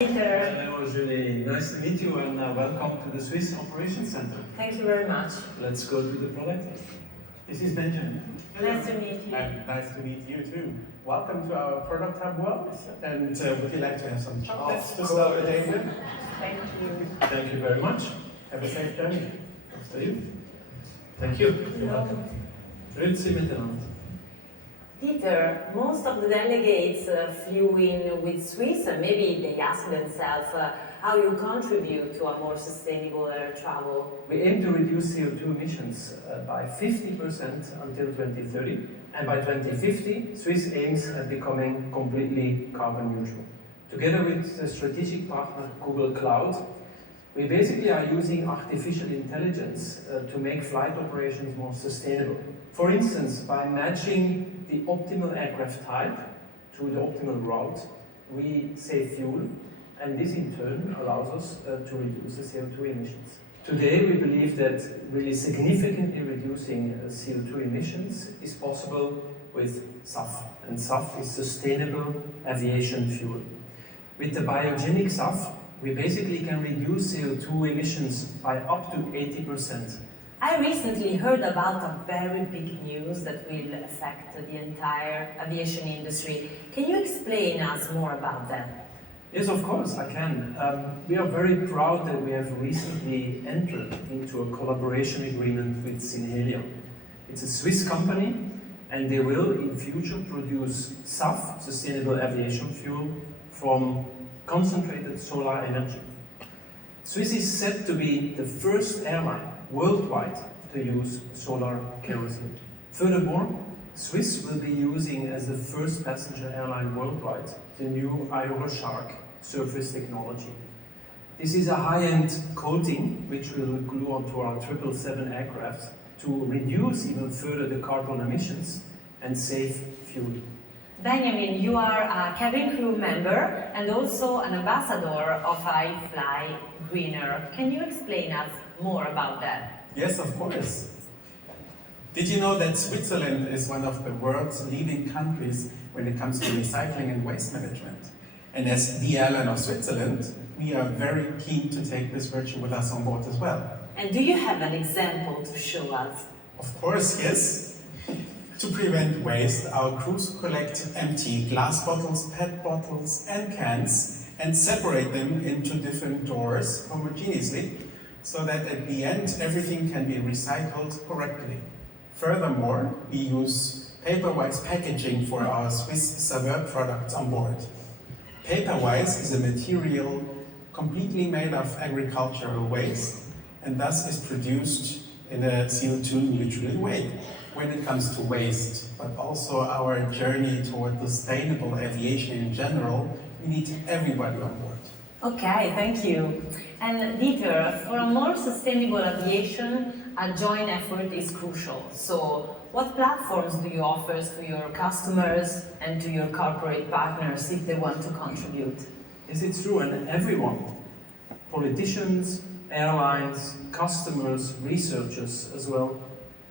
Hello, Julie. Nice to meet you and welcome to the Swiss Operations Center. Thank you very much. Let's go to the product. This is Benjamin. Nice to meet you. And nice to meet you too. Welcome to our product hub world. And would you like to have some chocolates to start the day with? Thank you. Thank you very much. Have a safe journey. After you. Thank you. You're welcome. Grüezi miteinander. Peter, most of the delegates flew in with Swiss and maybe they ask themselves how you contribute to a more sustainable air travel. We aim to reduce CO2 emissions by 50% until 2030, and by 2050, Swiss aims at becoming completely carbon neutral. Together with the strategic partner Google Cloud, we basically are using artificial intelligence to make flight operations more sustainable. For instance, by matching the optimal aircraft type to the optimal route, we save fuel, and this in turn allows us to reduce the CO2 emissions. Today, we believe that really significantly reducing CO2 emissions is possible with SAF, and SAF is sustainable aviation fuel. With the biogenic SAF, we basically can reduce CO2 emissions by up to 80%. I recently heard about a very big news that will affect the entire aviation industry. Can you explain us more about that? Yes, of course, I can. We are very proud that we have recently entered into a collaboration agreement with Synhelia. It's a Swiss company, and they will in future produce SAF, sustainable aviation fuel, from concentrated solar energy. Swiss is set to be the first airline worldwide to use solar kerosene. Furthermore, Swiss will be using as the first passenger airline worldwide the new Aeroshark surface technology. This is a high-end coating which will glue onto our 777 aircraft to reduce even further the carbon emissions and save fuel. Benjamin, you are a cabin crew member and also an ambassador of I Fly Greener. Can you explain us more about that? Yes, of course. Did you know that Switzerland is one of the world's leading countries when it comes to recycling and waste management? And as the airline of Switzerland, we are very keen to take this virtue with us on board as well. And do you have an example to show us? Of course, yes. To prevent waste, our crews collect empty glass bottles, PET bottles and cans and separate them into different drawers homogeneously so that at the end everything can be recycled correctly. Furthermore, we use Paperwise packaging for our Swiss Saveur products on board. Paperwise is a material completely made of agricultural waste and thus is produced in a CO2 neutral way when it comes to waste, but also our journey toward sustainable aviation in general. We need everybody on board. Okay, thank you. And Dieter, for a more sustainable aviation, a joint effort is crucial. So, what platforms do you offer to your customers and to your corporate partners if they want to contribute? Yes, it's true, and everyone, politicians, airlines, customers, researchers as well,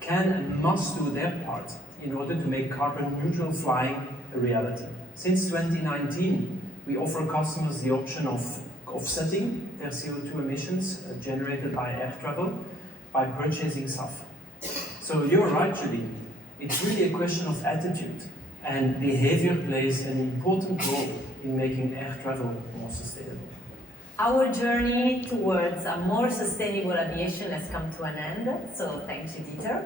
can and must do their part in order to make carbon neutral flying a reality. Since 2019, we offer customers the option of offsetting their CO2 emissions generated by air travel by purchasing SAF. So you're right, Julie. It's really a question of attitude, and behavior plays an important role in making air travel more sustainable. Our journey towards a more sustainable aviation has come to an end, so thank you, Dieter,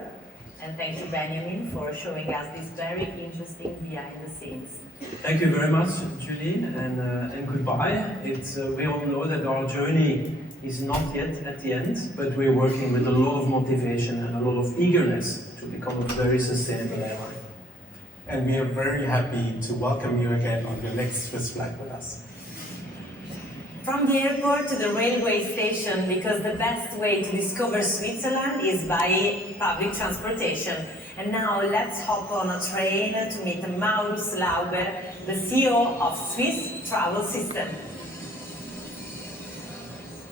and thank you, Benjamin, for showing us this very interesting behind the scenes. Thank you very much, Julie, and goodbye. We all know that our journey is not yet at the end, but we're working with a lot of motivation and a lot of eagerness to become a very sustainable airline. And we are very happy to welcome you again on your next Swiss flight with us. From the airport to the railway station, because the best way to discover Switzerland is by public transportation. And now let's hop on a train to meet Maurus Lauber, the CEO of Swiss Travel System.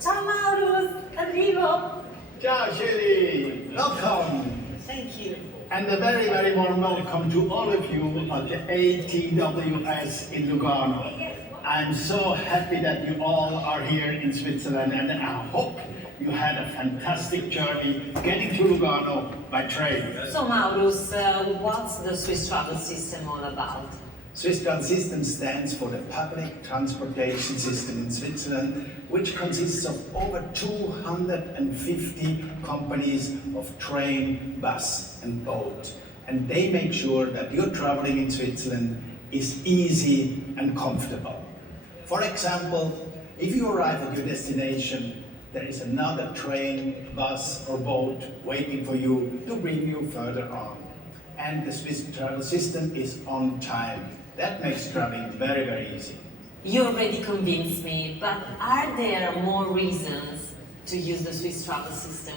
Ciao Maurus, arrivo! Ciao Julie, welcome. Thank you. And a very, very warm welcome to all of you at the ATWS in Lugano. I'm so happy that you all are here in Switzerland, and I hope you had a fantastic journey getting to Lugano by train. So Maurus, what's the Swiss travel system all about? Swiss Travel System stands for the public transportation system in Switzerland, which consists of over 250 companies of train, bus and boat. And they make sure that your traveling in Switzerland is easy and comfortable. For example, if you arrive at your destination, there is another train, bus or boat waiting for you to bring you further on. And the Swiss travel system is on time. That makes traveling very, very easy. You already convinced me, but are there more reasons to use the Swiss travel system?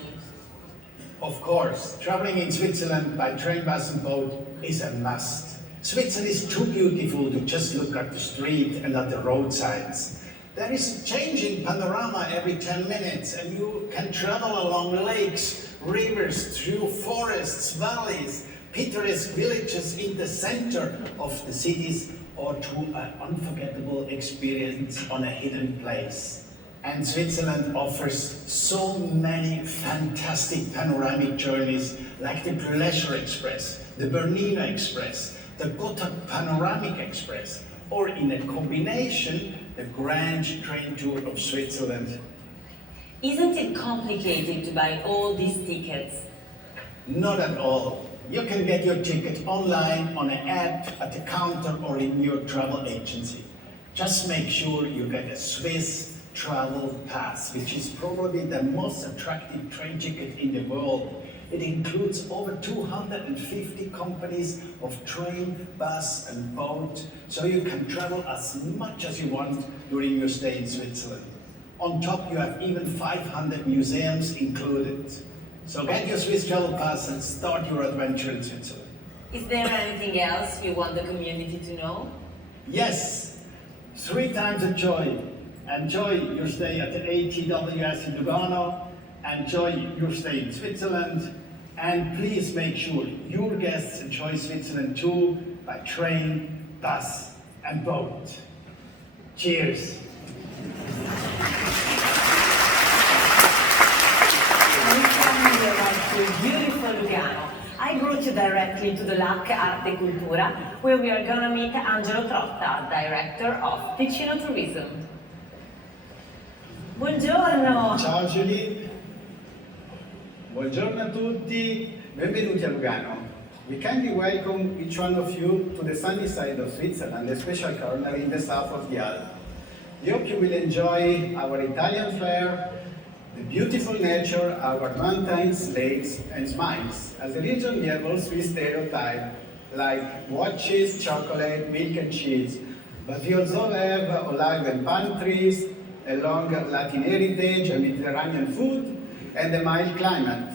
Of course, traveling in Switzerland by train, bus and boat is a must. Switzerland is too beautiful to just look at the street and at the roadsides. There is a changing panorama every 10 minutes, and you can travel along lakes, rivers, through forests, valleys, picturesque villages in the center of the cities, or to an unforgettable experience on a hidden place. And Switzerland offers so many fantastic panoramic journeys like the Pleasure Express, the Bernina Express, the Gotthard Panoramic Express, or in a combination, the Grand Train Tour of Switzerland. Isn't it complicated to buy all these tickets? Not at all. You can get your ticket online, on an app, at the counter, or in your travel agency. Just make sure you get a Swiss Travel Pass, which is probably the most attractive train ticket in the world. It includes over 250 companies of train, bus and boat, so you can travel as much as you want during your stay in Switzerland. On top, you have even 500 museums included. So get your Swiss Travel Pass and start your adventure in Switzerland. Is there anything else you want the community to know? Yes, 3 times a joy. Enjoy your stay at the ATWS in Lugano, enjoy your stay in Switzerland, and please make sure your guests enjoy Switzerland too by train, bus and boat. Cheers! Beautiful Lugano. I brought you directly to the LAC Arte Cultura, where we are gonna meet Angelo Trotta, Director of Ticino Tourism. Buongiorno! Ciao Julie, buongiorno a tutti, benvenuti a Lugano. We kindly welcome each one of you to the sunny side of Switzerland, a special corner in the south of the Alps. We hope you will enjoy our Italian flair, the beautiful nature, our mountains, lakes and smiles. As a region, we have all Swiss stereotypes like watches, chocolate, milk and cheese, but we also have olive and palm trees, a long Latin heritage, a Mediterranean food, and a mild climate.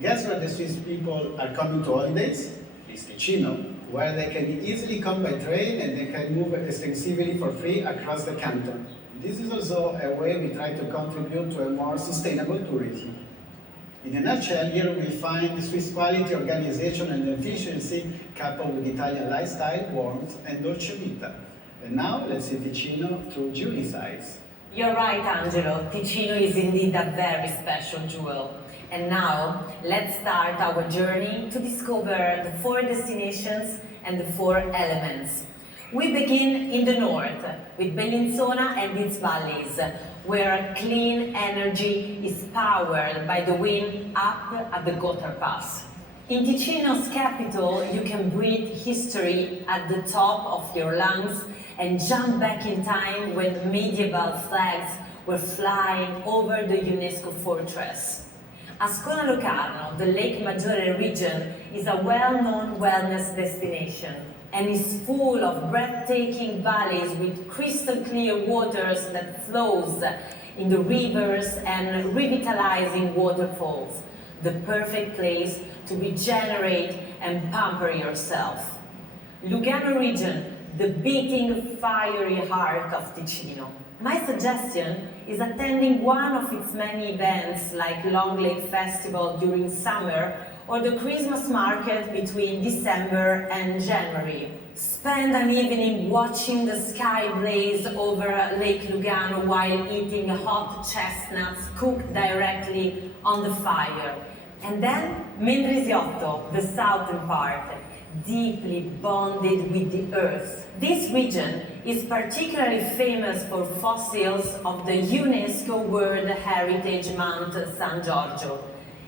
Guess where the Swiss people are coming to holidays? It's Ticino, where they can easily come by train and they can move extensively for free across the canton. This is also a way we try to contribute to a more sustainable tourism. In a nutshell, here we find Swiss quality, organization and efficiency coupled with Italian lifestyle, warmth and dolce vita. And now let's see Ticino through Julie's eyes. You're right, Angelo. Ticino is indeed a very special jewel. And now, let's start our journey to discover the 4 destinations and the 4 elements. We begin in the north, with Bellinzona and its valleys, where clean energy is powered by the wind up at the Gotthard Pass. In Ticino's capital, you can breathe history at the top of your lungs and jump back in time when medieval flags were flying over the UNESCO fortress. Ascona Locarno, the Lake Maggiore region, is a well-known wellness destination and is full of breathtaking valleys with crystal clear waters that flows in the rivers and revitalizing waterfalls, the perfect place to regenerate and pamper yourself. Lugano region, the beating, fiery heart of Ticino. My suggestion is attending one of its many events like Long Lake Festival during summer or the Christmas market between December and January. Spend an evening watching the sky blaze over Lake Lugano while eating hot chestnuts cooked directly on the fire. And then Mendrisiotto, the southern part, deeply bonded with the earth. This region is particularly famous for fossils of the UNESCO World Heritage Mount San Giorgio.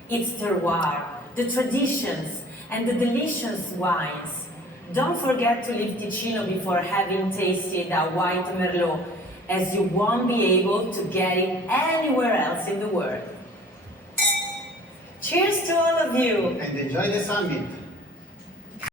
Its terroir, the traditions, and the delicious wines. Don't forget to leave Ticino before having tasted a white Merlot, as you won't be able to get it anywhere else in the world. Cheers to all of you! And enjoy the summit.